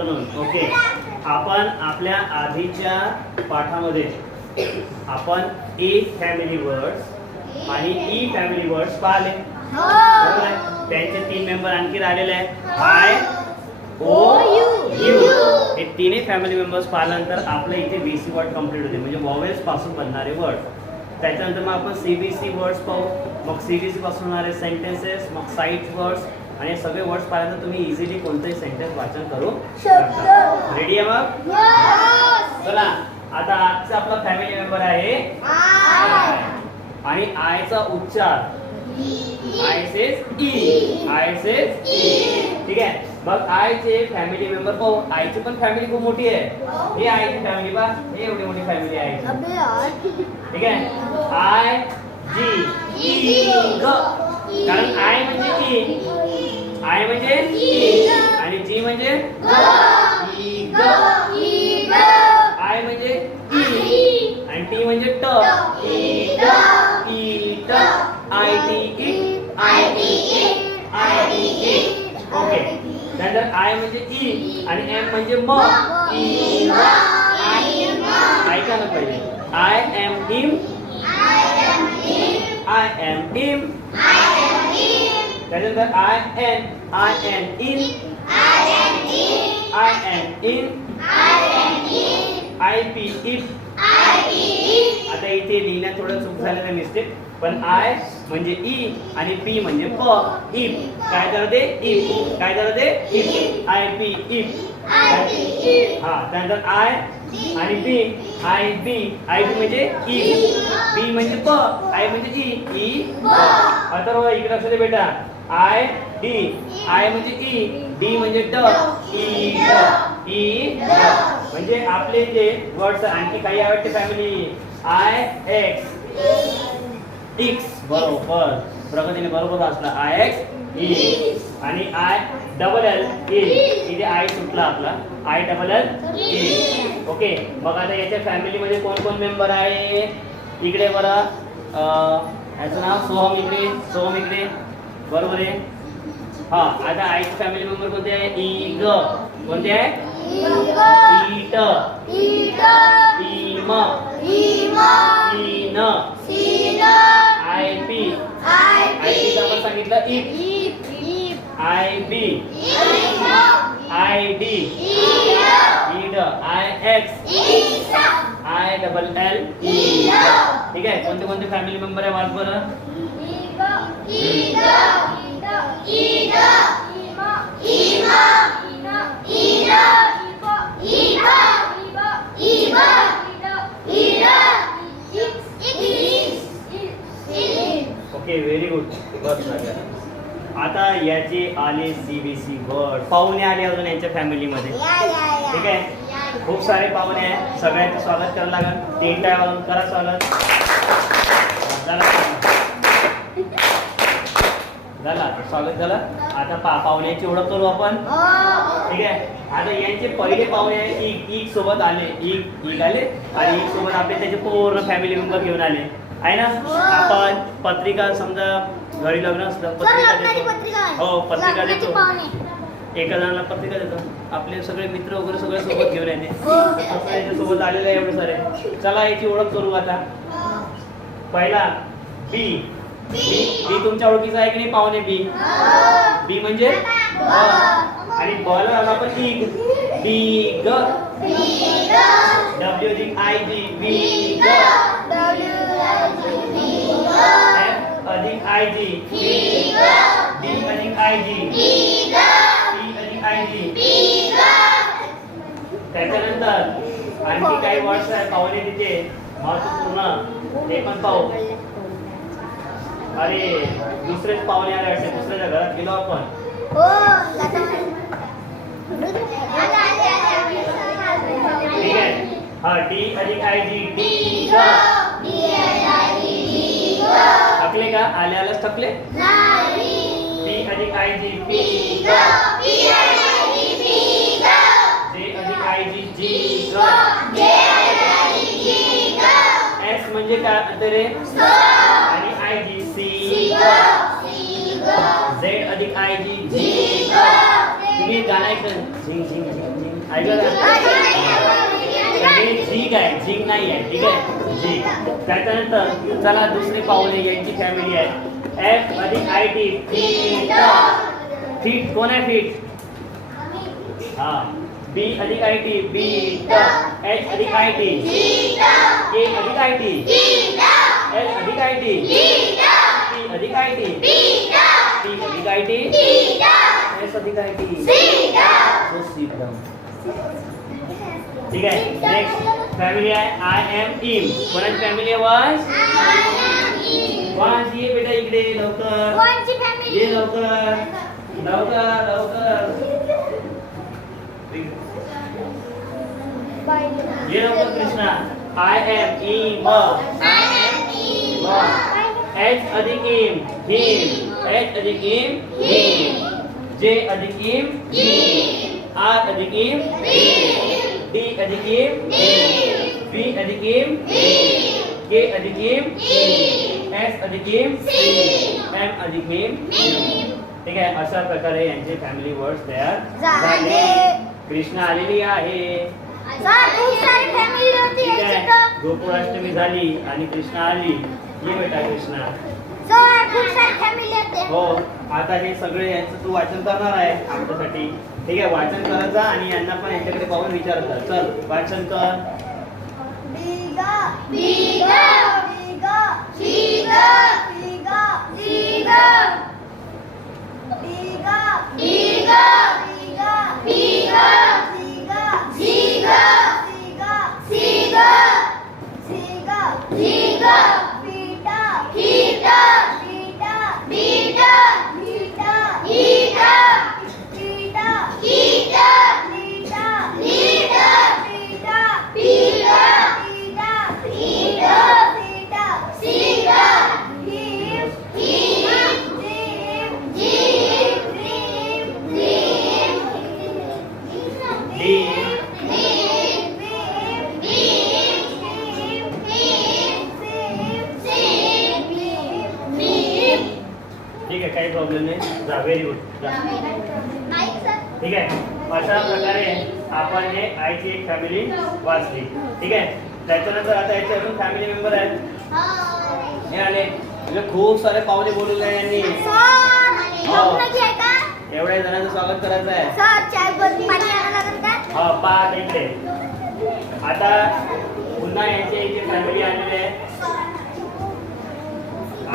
Afternoon. Okay, आपण आपल्या आधीच्या पाठामध्ये आपण ए फॅमिली वर्ड्स आणि ई फॅमिली वर्ड्स पाहिले. बरोबर आहे. त्यांचे 3 मेंबर आणखी राहिलेले आहेत. I, O, U. हे तिन्ही फॅमिली मेंबर्स पाहिल्यानंतर आपल्या इथे बीसी वर्ड कंप्लीट होते, म्हणजे वॉवेल्स पासून बनणारे वर्ड. त्याच्यानंतर मग आपण सीबीसी वर्ड्स पाहू, मग सीबीसी पासून होणारे सेंटेन्सेस, मग साईट वर्ड्स, आणि सगळे वर्ड्स पाहिल्यानंतर तुम्ही इझिली कोणतेही सेंटेन्स वाचन करू शकता. रेडी आहे मग? चला, आता आजचा आपला फॅमिली मेंबर आहे आय, आणि आयचा उच्चार I says E, I says E. ठीक आहे. मग आयचे फॅमिली मेंबर पाहू. आयची पण फॅमिली खूप मोठी आहे. हे आयची फॅमिली पहा, हे एवढी मोठी फॅमिली आहे. ठीक आहे. आय, जी, ई, ग. कारण आय म्हणजे ई, आय म्हणजे ई, आणि जी म्हणजे ग, ई, ग. आय म्हणजे ई, आणि टी म्हणजे ट, ई, ट, ई, ट. I, T, it, I, T, it, I, T, it. Okay. नंतर आय म्हणजे ई, आणि एम म्हणजे म, ई, म. ऐका ना पहिले. I M him, I M him. त्याच्यानंतर I N in, I M in. I P if. आता इथे लिहिण्यात थोडं चूक झालेलं मिस्टेक, पण आय म्हणजे ई आणि पी म्हणजे प, इफ. काय करते? इफ. काय करते? इफ. I P if. हा. त्यानंतर आय आणि बी, आय बी. आय बी म्हणजे ई, बी म्हणजे प, आय म्हणजे ई, ई प. आता बघा इकडे लक्ष दे बेटा. आय डी, आय म्हणजे ई, डी म्हणजे ड, ई ड, ई ड. म्हणजे आपले जे वर्ड्स आणखी काही आवडते फॅमिली. I x, x. बरोबर, प्रगतीने बरोबर असला. आय एक्स ई, आणि आय डबल एल ई. इथे आय सुटला आपला. I double L E. Okay. मग आता याच्या फॅमिलीमध्ये कोण कोण मेंबर आहे? इकडे बरं, याचं नाव सोहम. इकडे सोहम, इकडे. बरोबर आहे. हा. आता आयचे फॅमिली मेंबर कोणते आहे? ई ग. कोणते आहे? ईट, ईम, ईन. आय पी, आय पी आपण सांगितलं if. I B, I D, ईड. I X, I double L E. ठीक आहे. कोणते कोणते फॅमिली मेंबर आहे वाच बरं. Okay, very good. बस झालं. आता याचे आले सीबीसी वर्ड. पाहुणे आले अजून यांच्या फॅमिलीमध्ये. ठीक आहे. खूप सारे पाहुणे आहेत. सगळ्यांचं स्वागत करावं लागेल. 3 टाइम वाजून करा स्वागत. झालं, स्वागत झालं. आता पाहुण्याची ओळख करू आपण. ठीक आहे. आता यांचे पहिले पाहुणे आहे ईग सोबत आले. ईग आले, आणि ईग सोबत आपले त्याचे पूर्ण फॅमिली मेंबर घेऊन आले आहे ना. आपण पत्रिका, समजा घरी लग्न असतं, पत्रिका देतो. हो, पत्रिका देतो. एका जणाला पत्रिका देतो. आपले सगळे मित्र वगैरे सगळे सोबत घेऊन येते. याच्या सोबत आलेले आहे एवढे सारे. चला याची ओळख करू आता. पहिला बी. बी तुमच्या ओळखीचा आहे की नाही पाहुणे? बी. बी म्हणजे आणि बॉल आला आपण ईग. बी ग. डब्ल्यू जी आय जी, बी ग. एफ अधिक आय जी, डी अधिक आय जी, टी अधिक आय जी. त्याच्यानंतर आणखी काही वर्ड्स आहेत पाहुणे तिथे महत्वपूर्ण, ते पण पाहू. अरे दुसरेच पाहुणे आले असे, दुसऱ्याच्या घरात गेलो आपण. ठीक आहे. हा. डी अधिक आय जी, डी ग. थकले का? आले आल्यास थकले? पी अधिक आय जी, पी ग. जे अधिक आय जी, जी ग. एस म्हणजे काय अंतर आहे? आणि आय जी, सी ग. झेड अधिक आय जी, जी ग. तुम्ही गाणं ऐकलं. झिंग झिंग झिंग झिंग ऐकलं झिग आहे, झिग नाही आहे, ठीक आहे झिग. त्याच्यानंतर चला दुसरी पाहुणे यांची फॅमिली आहे एफ अधिक आय टी फीट. फीट कोण आहे फीट? हा बी अधिक आय टी बीट. एच अधिक आय टी के अधिक आय टी एल अधिक आय टी पी अधिक आय टी टी अधिक आय टी एस अधिक आय टी. ठीक आहे. नेक्स्ट फॅमिली आहे आय एम इम. कोणाची फॅमिली आहे? वंश. वंश ये बेटा इकडे लवकर ये लवकर लवकर लवकर ये लवकर कृष्णा. आय एम इम. एच अधिक इम हिम. एच अधिक इम हिम. जे अधिक इम आर अधिक इम डी अधिक इम बी अधिक इम के अधिक इम एस अधिक इम एम अधिक इम. ठीक आहे. अशा प्रकारे यांचे फॅमिली वर्ड्स तयार झाले. कृष्णा आलेली आहे. ठीक आहे. गोकुळाष्टमी झाली आणि कृष्णा आली. ये बेटा कृष्णा. हो आता हे सगळे यांचं तू वाचन करणार आहे आमच्यासाठी. ठीक आहे. वाचन करत जा आणि यांना पण यांच्याकडे पाहून विचारत जा. चल वाचन कर. ठीक आहे. काही प्रॉब्लेम नाही. जा. Very good. ठीक आहे. अशा प्रकारे आपण हे आयची एक फॅमिली वाचली. ठीक आहे. त्याच्यानंतर आता याचे अजून फॅमिली मेंबर आहेत. हे आले म्हणजे खूप सारे पाहुणे बोलवले आहे यांनी. एवढ्या जणांचं स्वागत करायचं आहे. हा पाच इकडे. आता पुन्हा यांचे इथे फॅमिली आलेले आहे.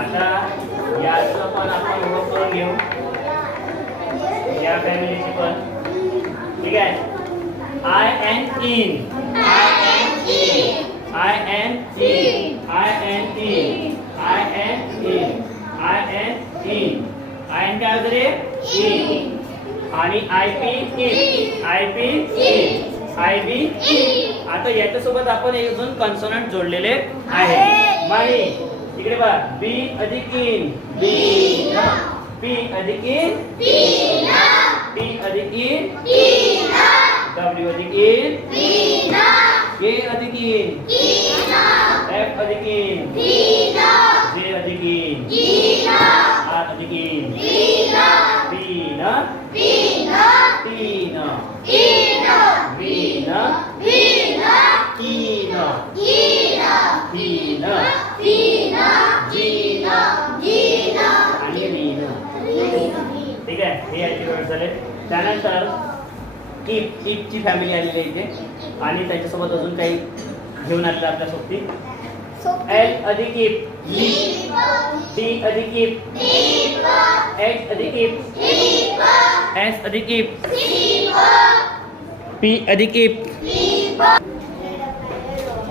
आता याचं पण आपण ओळख करून घेऊ या फॅमिलीची पण. ठीक आहे. I N in I N in I N in I N in I N in I N in. I N काय होतं रे? इन. आणि I P in I P in I B in. आता याच्यासोबत आपण एक दोन कॉन्सोनंट जोडलेले आहे. माही इकडे बघा. बी अधिक इन बीन. पी अधिक इन टी अधिक इन डब्ल्यू अधिक इन के अधिक इन एफ अधिक इन जे अधिक इन आर अधिक इन तीन तीन वीन कीन तीन जीन आणि लीन. ठीक आहे. हे याचे वर्ड झाले. त्यानंतर इफ इफची फॅमिली आलेली आहे इथे आणि त्याच्यासोबत अजून काही घेऊन आणलं आपल्या सोबती. एल अधिक इफ लीप. डी अधिक इफ एच अधिक इफ एस अधिक इफ पी अधिक इफ.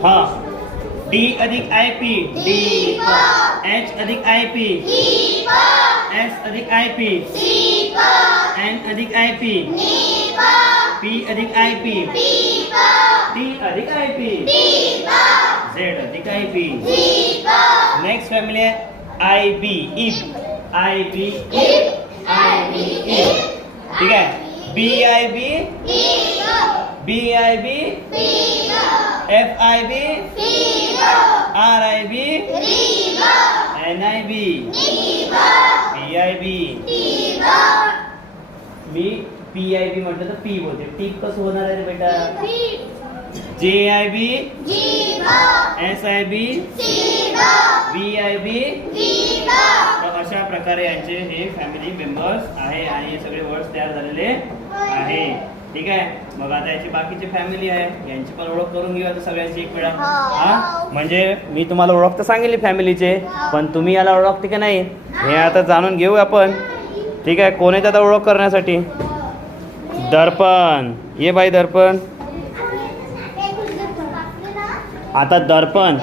हा डी अधिक आय पी डी. एच अधिक आय पी एस अधिक आय पी एन अधिक आय पी पी अधिक आय पी टी अधिक आय पी झेड अधिक आय पी. नेक्स्ट फॅमिली आहे I B if I B if I B if. ठीक आहे. B I B B I B F I B R I B N I B P I B. मी PIB म्हटलं तर P बोलते. टीप कसं होणार आहे रे बेटा? JIB SIB VIB. तर अशा प्रकारे यांचे हे फॅमिली मेंबर्स आहे आणि हे सगळे वर्ड्स तयार झालेले आहे. ठीक आहे. मग आता याची बाकीची फॅमिली आहे, यांची पण ओळख करून घेऊ आता सगळ्यांची एक वेळा. हा म्हणजे मी तुम्हाला ओळख तर सांगितली फॅमिलीचे, पण तुम्ही याला ओळखते की नाही हे आता जाणून घेऊ आपण. ठीक आहे. कोण आहे आता ओळख करण्यासाठी? दर्पण. ये बाई दर्पण. आता दर्पण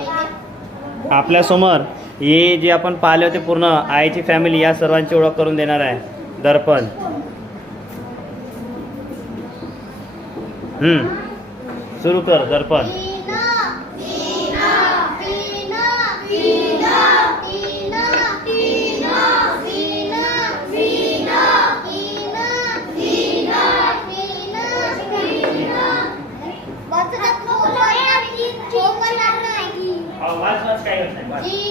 आपल्या समोर हे जे आपण पाहिले होते पूर्ण आईची फॅमिली, या सर्वांची ओळख करून देणार आहे दर्पण. सुरू कर दर्पण. वाच काय करत नाही.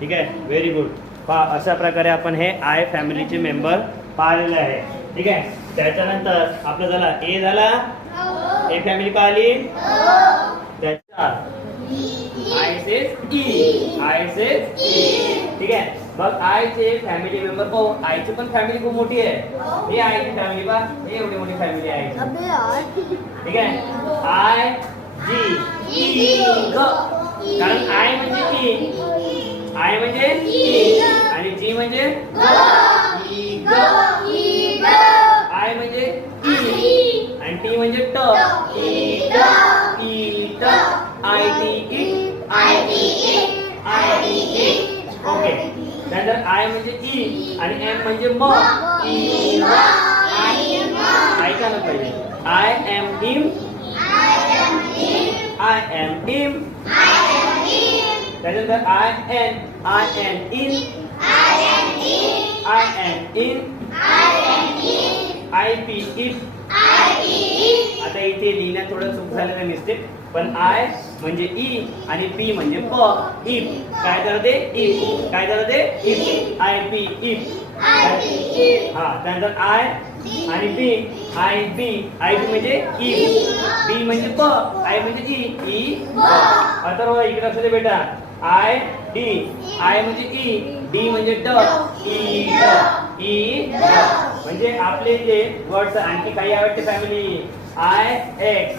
ठीक आहे. Very good. अशा प्रकारे आपण हे आय फॅमिलीचे मेंबर पाहिलेले आहे. ठीक आहे. त्याच्यानंतर आपलं झाला ए झाला. ए फॅमिली पाहिली. त्याच्या I says E. I says E. ठीक आहे. मग आयचे फॅमिली मेंबर पाहू. आयची पण फॅमिली खूप मोठी आहे. हे आयची फॅमिली पहा, हे एवढी मोठी फॅमिली आहे. ठीक आहे. आय जी ई ग. कारण आय म्हणजे ई, आय म्हणजे ई आणि जी म्हणजे ई ग. आय म्हणजे ई आणि टी म्हणजे ट. ई ट ई ट. आय टी ई आय टी ई आय टी ई. ओके. नंतर आय म्हणजे ई आणि एम म्हणजे म. ई म. ऐका ना पहिले. I M him. I M him. त्याच्यानंतर I N in. I N in. I P it. आता इथे लिहिण्यात थोडं चूक झालेलं मिस्टेक, पण आय म्हणजे ई आणि पी म्हणजे प. इफ. काय झालं ते? इफ. काय झालं ते? इफ. I P if. हा. त्यानंतर आय आणि बी. I B. आय बी म्हणजे इफ. बी म्हणजे प. आय म्हणजे ई. ई प. आता इकडे असू दे बेटा. I D. आय म्हणजे ई. डी म्हणजे ड. ई ड. ई ड. म्हणजे आपले जे वर्ड्स आणखी काही आवडते फॅमिली. I x.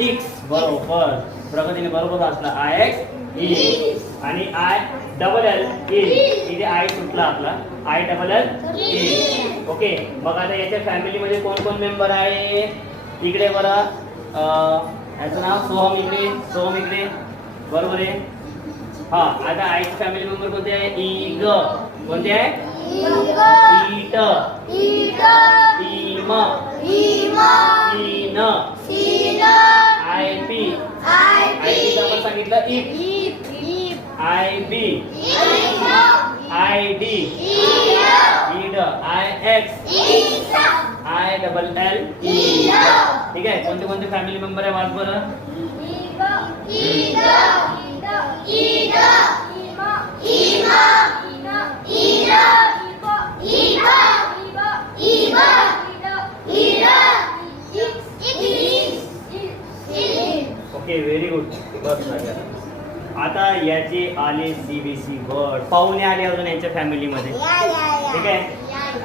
एक्स बरोबर. प्रगतीने बरोबर असला. आय एक्स ई आणि आय डबल एल इन. इथे आय सुटला आपला. I double L in. Okay. मग आता याच्या फॅमिली मध्ये कोण कोण मेंबर आहे? इकडे बरं याचं नाव सोहम. इकडे सोहम. इकडे बरोबर आहे. हा. आता आईची फॅमिली मेंबर कोणते आहे? ई ग. कोणते आहे? ईट. ईम. ईन. I P. आय पी आपण सांगितलं if. I B. I D. ईड. I X. I double L E. ठीक आहे. कोणते कोणते फॅमिली मेंबर आहे? वाच बरं. ओके. Very good. बस लागेल. आता याचे आले CBC वर्ड. पाहुणे आले अजून यांच्या फॅमिलीमध्ये. ठीक आहे.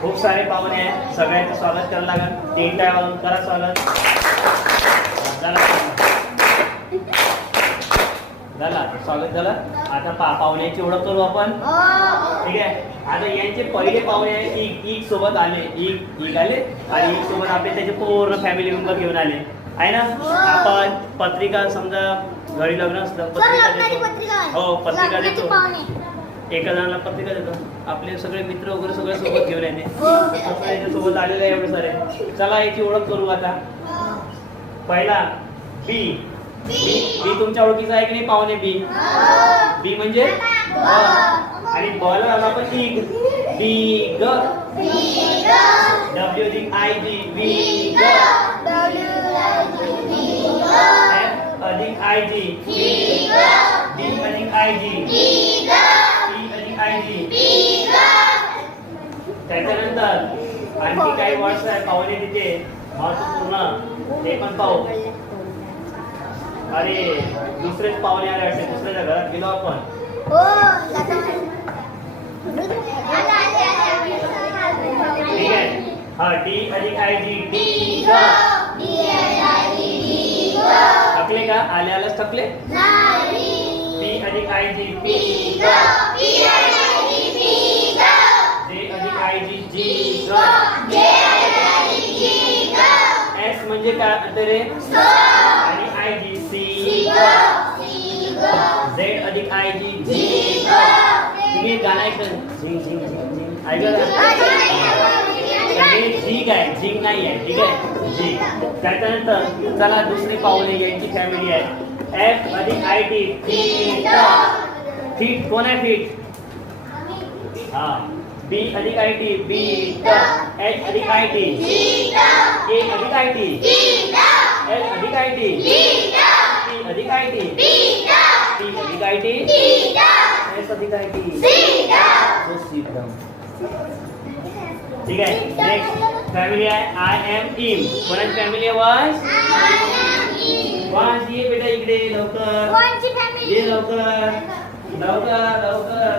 खूप सारे पाहुणे आहेत. सगळ्यांचं स्वागत करावं लागेल. 3 टाइम वाजून करा स्वागत. झाला स्वागत झालं. आता पाहुण्याची ओळख करू आपण. ठीक आहे. आता यांचे पहिले पाहुणे आहे ईग सोबत आले. ईग आले आणि ईग सोबत आपले त्याचे पूर्ण फॅमिली मेंबर घेऊन आले आहे ना. आपण पत्रिका समजा घरी लग्न असतं पत्रिका देतो. हो पत्रिका देतो. एका जणाला पत्रिका देतो. आपले सगळे मित्र वगैरे सगळे सोबत घेऊन येते. याच्या सोबत आलेले एवढे सारे. चला याची ओळख करू आता. पहिला बी. बी तुमच्या ओळखीचा आहे की नाही पाहुणे? बी. बी म्हणजे आणि बॉल आला आपण इग. बिग. डब्ल्यू अधिक आय जी. बिग. एफ अधिक आय जी. डी अधिक आय जी. ई अधिक आय जी. त्याच्यानंतर आणखी काही वर्ड्स आहे पाहुणे तिथे महत्वपूर्ण, ते पण पाहू. अरे दुसरेच पाहुणे आले वाटते. दुसऱ्याच्या घरात गेलो आपण. ठीक आहे. हा टी अधिक आय जी. टी. थकले का? आले आल्यास थकले? पी अधिक आय जी. पी. जे अधिक आय जी. जी. एस म्हणजे काय रे? आणि आय जी. सी. झेड अधिक आय जी. जी. तुम्ही गाणं ऐकलं? झिंग झिंग झिंग झिंग ऐकलं? झिंग आहे, झिंग नाही आहे. ठीक आहे, झिंग. त्याच्यानंतर चला दुसरी पाहुणे यांची फॅमिली आहे. एफ अधिक आय टी. फीट. फीट कोण आहे? फीट. हा. बी अधिक आय टी. बीट. एच अधिक आय टी. ए अधिक आय टी. एल अधिक आय टी. टी अधिक आय टी. टी अधिक आय टी. एस अधिक आय टी. ठीक आहे. नेक्स्ट फॅमिली आहे आय एम इम. कोणाची फॅमिली आहे? वंश. वंश ये बेटा इकडे लवकर. ये लवकर लवकर लवकर.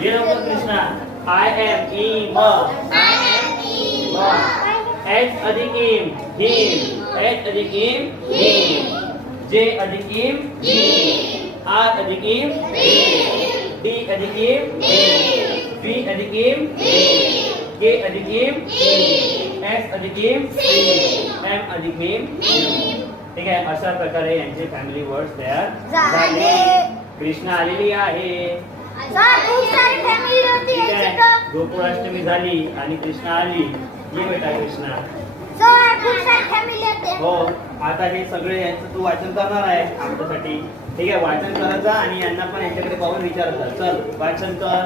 ये लवकर कृष्णा. आय एम इम. एच अधिक इम. हिम. एच अधिक इम. हिम. जे अधिक इम. आर अधिक इम. डी अधिक इम. बी अधिक इम. के अधिक इम. एस अधिक इम. एम अधिक इम. ठीक आहे. अशा प्रकारे यांचे फॅमिली वर्ड्स तयार झाले. कृष्णा आलेली आहे. ठीक आहे. गोकुळाष्टमी झाली आणि कृष्णा आली. ये बेटा कृष्णा. हो. आता हे सगळे यांचं तू वाचन करणार आहे आमच्यासाठी. ठीक आहे. वाचन करायचं आणि यांना पण यांच्याकडे पाहून विचारायचं. चल वाचन कर.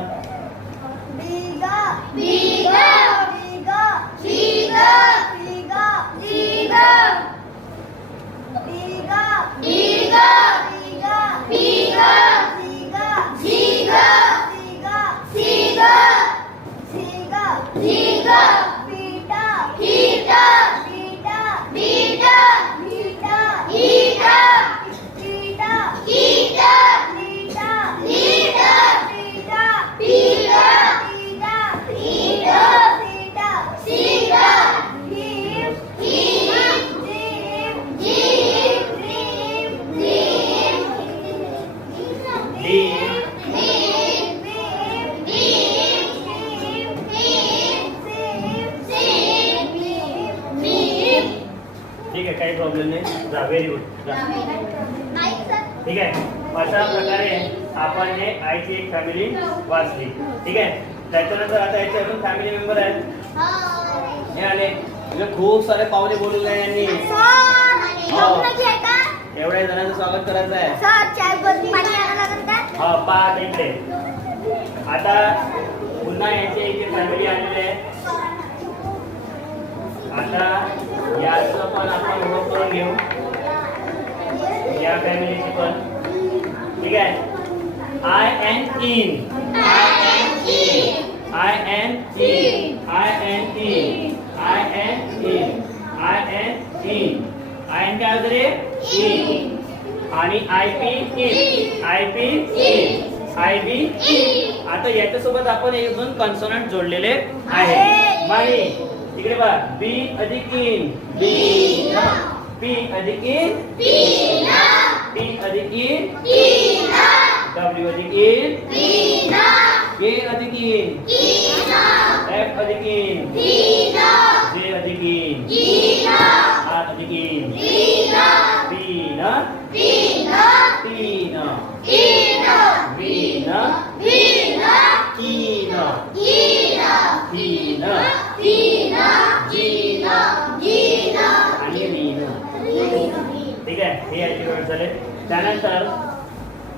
ठीक आहे. काही प्रॉब्लेम नाही. जा. Very good. ठीक आहे. अशा प्रकारे आपण हे आईची एक फॅमिली वाचली. ठीक आहे. त्याच्यानंतर आता याचे अजून फॅमिली मेंबर आहेत. हे आले. म्हणजे खूप सारे पाहुणे बोलवले यांनी. एवढ्या जणांचं स्वागत करायचं आहे. हा पाच इकडे. आता पुन्हा यांची एक फॅमिली आलेली आहे. आता याचं पण आपण ओळख करून घेऊ. या फॅमिलीची पण. ठीक आहे. I N in. I N in. I N in. I N in. I N in. I N in. I N काय होतं रे? इन. आणि I P in. I P in. I B in. आता याच्यासोबत आपण एक दोन कॉन्सोनंट जोडलेले आहे. माही इकडे बघा. बी अधिक इन. बी. पी अधिक इन. टी अधिक इन. डब्ल्यू अधिक इन. के अधिक इन. एफ अधिक इन. जे अधिक इन. आर अधिक इन. पी ना तीन वीण कीन तीन जीन आणि मीन. ठीक आहे, हे याचे वर्ड झाले. त्यानंतर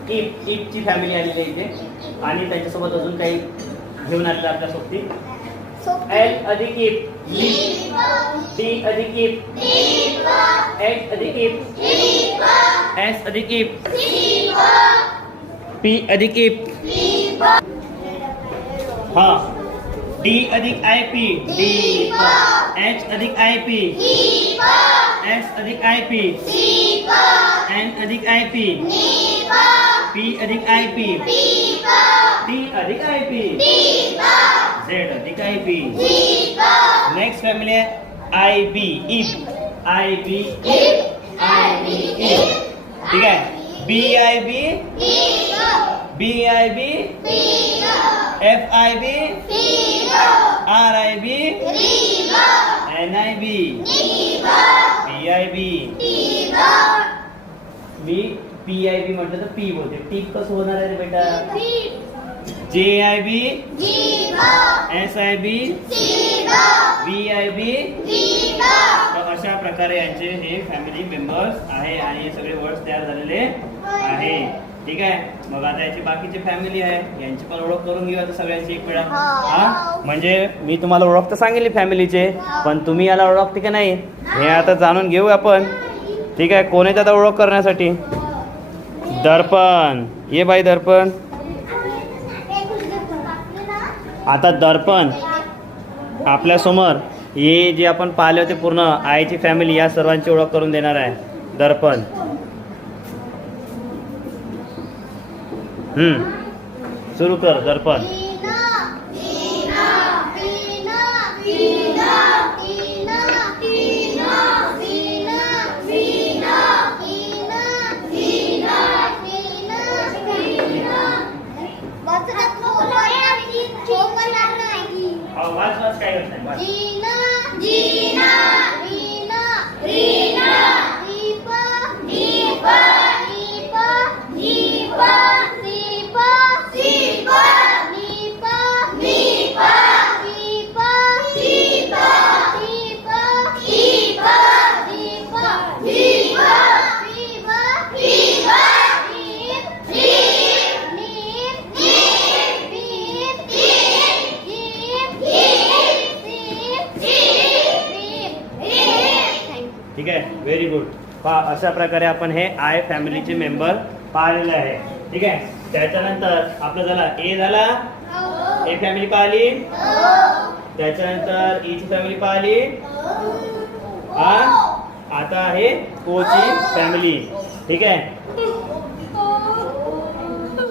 ची फॅमिली आलेली आहे इथे आणि त्याच्यासोबत अजून काही घेऊन आलेलं आपल्या सोबती. एल अधिक इप डी अधिक इप एच अधिक इप एस अधिक इप पी अधिक इप हा डी अधिक आय पी दीप एच अधिक आय पी एस अधिक आय पी एन अधिक आय पी पी अधिक आय पी टी अधिक आय पी झेड अधिक आय पी. नेक्स्ट फॅमिली आहे I B ip I B ip I B ip. ठीक आहे, B I B B I B F I B R I B N I B P I B. मी P I B म्हटलं तर P बोलते. टीप कसं होणार आहे रे बेटा? J I B S I B B I B. तर अशा प्रकारे यांचे हे फॅमिली मेंबर्स आहे आणि हे सगळे वर्ड्स तयार झालेले आहे. ठीक आहे, मग आता याची बाकीची फॅमिली आहे, यांची पण ओळख करून घेऊ आता सगळ्यांची एक वेळा. हा म्हणजे मी तुम्हाला ओळख तर सांगितली फॅमिलीचे, पण तुम्ही याला ओळखते की नाही हे आता जाणून घेऊ आपण. ठीक आहे, कोण आहे आता ओळख करण्यासाठी? दर्पण. ये बाई दर्पण. आता दर्पण आपल्या समोर हे जे आपण पाहिले होते पूर्ण आईची फॅमिली, या सर्वांची ओळख करून देणार आहे दर्पण. सुरू कर दर्पण. वाच वाच काय करत नाही. ठीक आहे, व्हेरी गुड. पहा अशा प्रकारे आपण हे आय फॅमिलीचे मेंबर पाहिलेले आहे. ठीक आहे, त्याच्यानंतर आपलं झाला ए झाला, ए फॅमिली पाहिली. त्याच्यानंतर ई ची फॅमिली पाहिली. आता आहे ओ ची फॅमिली. ठीक आहे,